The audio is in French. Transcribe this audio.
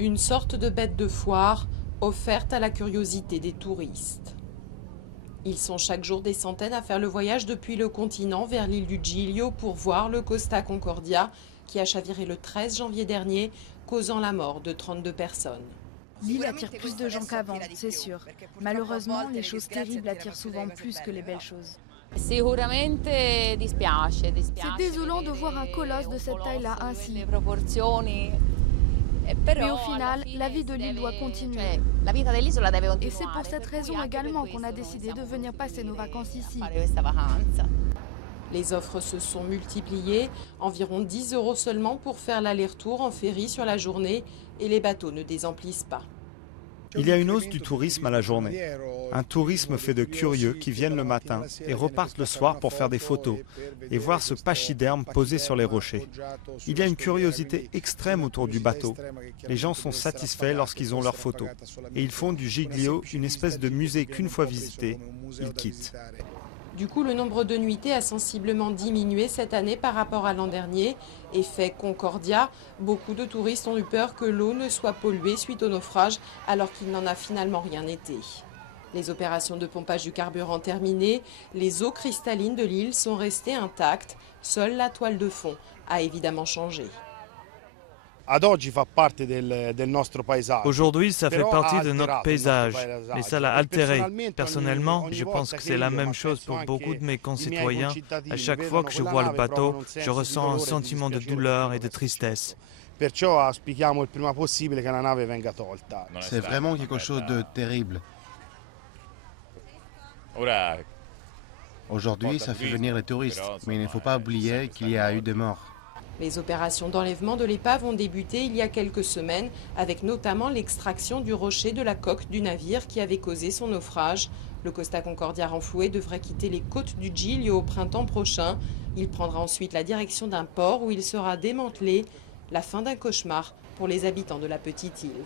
Une sorte de bête de foire offerte à la curiosité des touristes. Ils sont chaque jour des centaines à faire le voyage depuis le continent vers l'île du Giglio pour voir le Costa Concordia qui a chaviré le 13 janvier dernier, causant la mort de 32 personnes. L'île attire plus de gens qu'avant, c'est sûr. Malheureusement, les choses terribles attirent souvent plus que les belles choses. C'est désolant de voir un colosse de cette taille-là ainsi. Mais au final, la vie de l'île doit continuer. Et c'est pour cette raison également qu'on a décidé de venir passer nos vacances ici. Les offres se sont multipliées, environ 10 € seulement pour faire l'aller-retour en ferry sur la journée et les bateaux ne désemplissent pas. Il y a une hausse du tourisme à la journée. Un tourisme fait de curieux qui viennent le matin et repartent le soir pour faire des photos et voir ce pachyderme posé sur les rochers. Il y a une curiosité extrême autour du bateau. Les gens sont satisfaits lorsqu'ils ont leurs photos. Et ils font du Giglio une espèce de musée qu'une fois visité, ils quittent. Du coup, le nombre de nuitées a sensiblement diminué cette année par rapport à l'an dernier. Effet Concordia, beaucoup de touristes ont eu peur que l'eau ne soit polluée suite au naufrage, alors qu'il n'en a finalement rien été. Les opérations de pompage du carburant terminées, les eaux cristallines de l'île sont restées intactes. Seule la toile de fond a évidemment changé. Aujourd'hui, ça fait partie de notre paysage, mais ça l'a altéré. Personnellement, je pense que c'est la même chose pour beaucoup de mes concitoyens. À chaque fois que je vois le bateau, je ressens un sentiment de douleur et de tristesse. C'est vraiment quelque chose de terrible. Aujourd'hui, ça fait venir les touristes, mais il ne faut pas oublier qu'il y a eu des morts. Les opérations d'enlèvement de l'épave ont débuté il y a quelques semaines, avec notamment l'extraction du rocher de la coque du navire qui avait causé son naufrage. Le Costa Concordia renfloué devrait quitter les côtes du Giglio au printemps prochain. Il prendra ensuite la direction d'un port où il sera démantelé. La fin d'un cauchemar pour les habitants de la petite île.